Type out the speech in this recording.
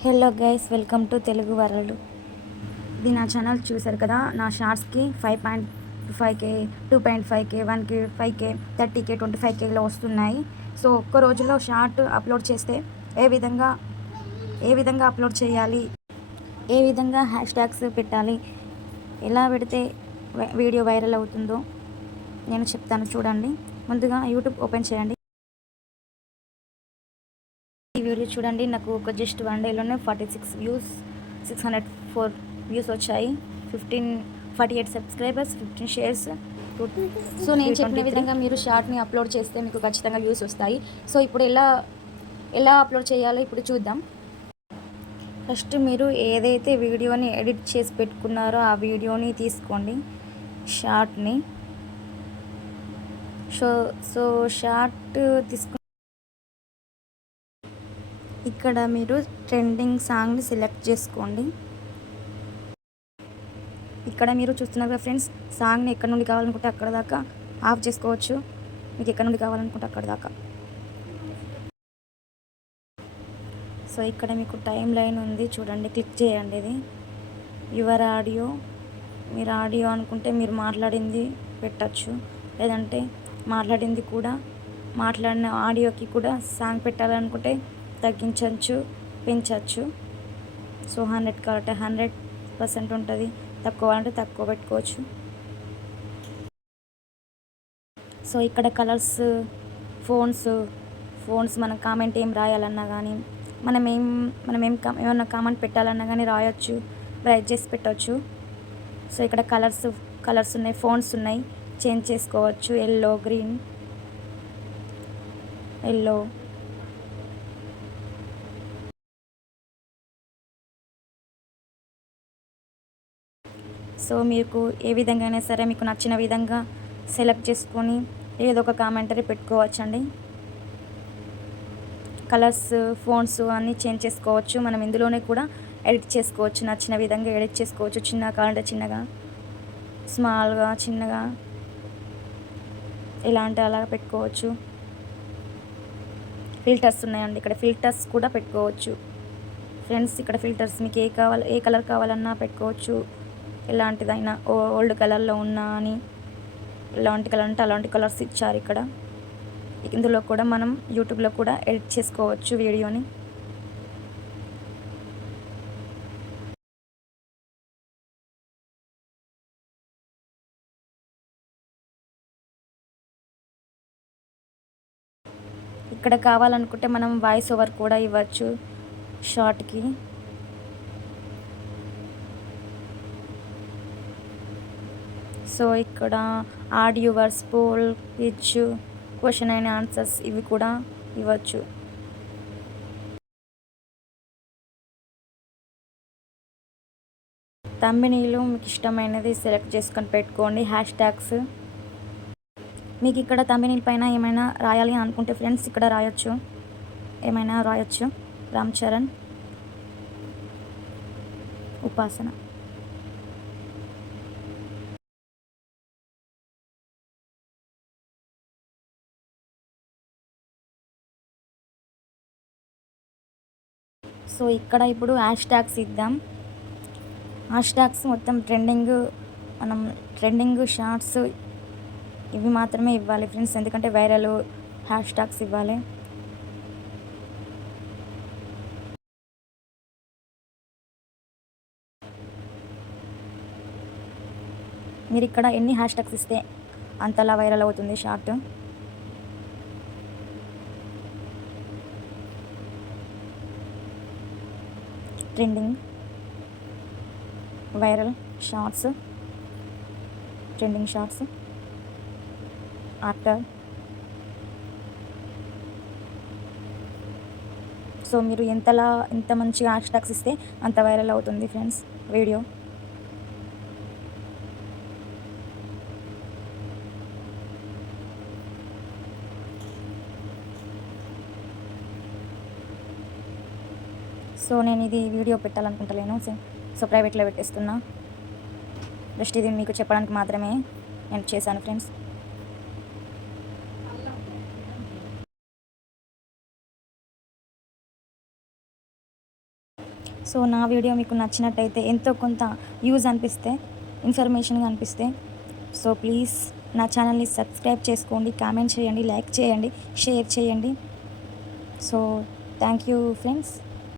Hello guys, welcome to Telugu world. ఇది నా channel చూసారు కదా. నా షార్ట్స్కి 5.5K, 2.5K, 1K, 5K, 30K, 25Kలో వస్తున్నాయి. సో ఒక్క రోజులో షార్ట్ అప్లోడ్ చేస్తే ఏ విధంగా అప్లోడ్ చేయాలి, ఏ విధంగా హ్యాష్ ట్యాగ్స్ పెట్టాలి, ఎలా పెడితే వీడియో వైరల్ అవుతుందో నేను చెప్తాను. చూడండి. ముందుగా యూట్యూబ్ ఓపెన్ చేయండి. ఈ వీడియో చూడండి. నాకు ఒక జస్ట్ 1 డేలోనే 46 వ్యూస్, 604 వ్యూస్ వచ్చాయి. 48 సబ్స్క్రైబర్స్, 15 షేర్స్. సో నేను చెప్పిన విధంగా మీరు షార్ట్ని అప్లోడ్ చేస్తే మీకు ఖచ్చితంగా వ్యూస్ వస్తాయి. సో ఇప్పుడు ఎలా అప్లోడ్ చేయాలో ఇప్పుడు చూద్దాం. ఫస్ట్ మీరు ఏదైతే వీడియోని ఎడిట్ చేసి పెట్టుకున్నారో ఆ వీడియోని తీసుకోండి, షార్ట్ని. సో షార్ట్ తీసుకు ఇక్కడ మీరు ట్రెండింగ్ సాంగ్ని సెలెక్ట్ చేసుకోండి. ఇక్కడ మీరు చూస్తున్నారు కదా ఫ్రెండ్స్, సాంగ్ని ఎక్కడ నుండి కావాలనుకుంటే అక్కడ దాకా ఆఫ్ చేసుకోవచ్చు. మీకు ఎక్కడ నుండి కావాలనుకుంటే అక్కడ దాకా. సో ఇక్కడ మీకు టైం లైన్ ఉంది చూడండి, క్లిక్ చేయండి. ఇది యువర్ ఆడియో. మీరు ఆడియో అనుకుంటే మీరు మాట్లాడింది పెట్టచ్చు, లేదంటే మాట్లాడిన ఆడియోకి కూడా సాంగ్ పెట్టాలనుకుంటే తగ్గించవచ్చు, పెంచవచ్చు. సో 100 కాబట్టి 100% ఉంటుంది, తక్కువ అంటే తక్కువ పెట్టుకోవచ్చు. సో ఇక్కడ కలర్స్, ఫోన్స్ మన కామెంట్ ఏం రాయాలన్నా కానీ, ఏమన్నా కామెంట్ పెట్టాలన్నా కానీ రాయొచ్చు, బ్రైట్ చేసి పెట్టవచ్చు. సో ఇక్కడ కలర్స్ ఉన్నాయి, ఫోన్స్ ఉన్నాయి, చేంజ్ చేసుకోవచ్చు. ఎల్లో. సో మీకు ఏ విధంగా అయినా సరే మీకు నచ్చిన విధంగా సెలెక్ట్ చేసుకొని ఏదో ఒక కామెంటరీ పెట్టుకోవచ్చండి. కలర్స్, ఫోన్స్ అన్నీ చేంజ్ చేసుకోవచ్చు. మనం ఇందులోనే కూడా ఎడిట్ చేసుకోవచ్చు, నచ్చిన విధంగా ఎడిట్ చేసుకోవచ్చు. చిన్నగా కావాలంటే చిన్నగా, స్మాల్గా, చిన్నగా, ఎలా అంటే అలా పెట్టుకోవచ్చు. ఫిల్టర్స్ ఉన్నాయండి, ఇక్కడ ఫిల్టర్స్ కూడా పెట్టుకోవచ్చు ఫ్రెండ్స్. ఇక్కడ ఫిల్టర్స్ మీకు ఏ కలర్ కావాలన్నా పెట్టుకోవచ్చు. ఎలాంటిదైనా ఓల్డ్ కలర్లో ఉన్నా అని, ఎలాంటి కలర్ అంటే అలాంటి కలర్స్ ఇచ్చారు ఇక్కడ. ఇందులో కూడా మనం యూట్యూబ్లో కూడా ఎడిట్ చేసుకోవచ్చు వీడియోని. ఇక్కడ కావాలనుకుంటే మనం వాయిస్ ఓవర్ కూడా ఇవ్వచ్చు షార్ట్కి. సో ఇక్కడ audio, verse, poll, pitch, question and answers ఇవి కూడా ఇవ్వచ్చు. థంబ్నెయిల్ మీకు ఇష్టమైనది సెలెక్ట్ చేసుకొని పెట్టుకోండి. హ్యాష్ ట్యాగ్స్ మీకు ఇక్కడ థంబ్నెయిల్ పైన ఏమైనా రాయాలి అనుకుంటే ఫ్రెండ్స్ ఇక్కడ ఏమైనా రాయొచ్చు. రామ్ చరణ్, ఉపాసన. సో ఇక్కడ ఇప్పుడు హ్యాష్ ట్యాగ్స్ ఇద్దాం. హ్యాష్ ట్యాగ్స్ మొత్తం ట్రెండింగ్ షార్ట్స్ ఇవి మాత్రమే ఇవ్వాలి ఫ్రెండ్స్, ఎందుకంటే వైరల్ హ్యాష్ ట్యాగ్స్ ఇవ్వాలి. మీరు ఇక్కడ ఎన్ని హ్యాష్ ట్యాగ్స్ ఇస్తే అంతలా వైరల్ అవుతుంది short. Trending, viral shorts, trending shorts, after. So మీరు ఎంత మంచిగా హ్యాష్ ట్యాగ్స్ ఇస్తే అంత వైరల్ అవుతుంది ఫ్రెండ్స్ వీడియో. సో నేను ఇది వీడియో పెట్టాలనుకుంటలేను, సో ప్రైవేట్లో పెట్టేస్తున్నా. జస్ట్ ఇది మీకు చెప్పడానికి మాత్రమే నేను చేశాను ఫ్రెండ్స్. సో నా వీడియో మీకు నచ్చినట్టయితే ఎంతో కొంత యూజ్ అనిపిస్తే, ఇన్ఫర్మేషన్గా అనిపిస్తే, సో ప్లీజ్ నా ఛానల్ని సబ్స్క్రైబ్ చేసుకోండి, కామెంట్ చేయండి, లైక్ చేయండి, షేర్ చేయండి. So thank you friends.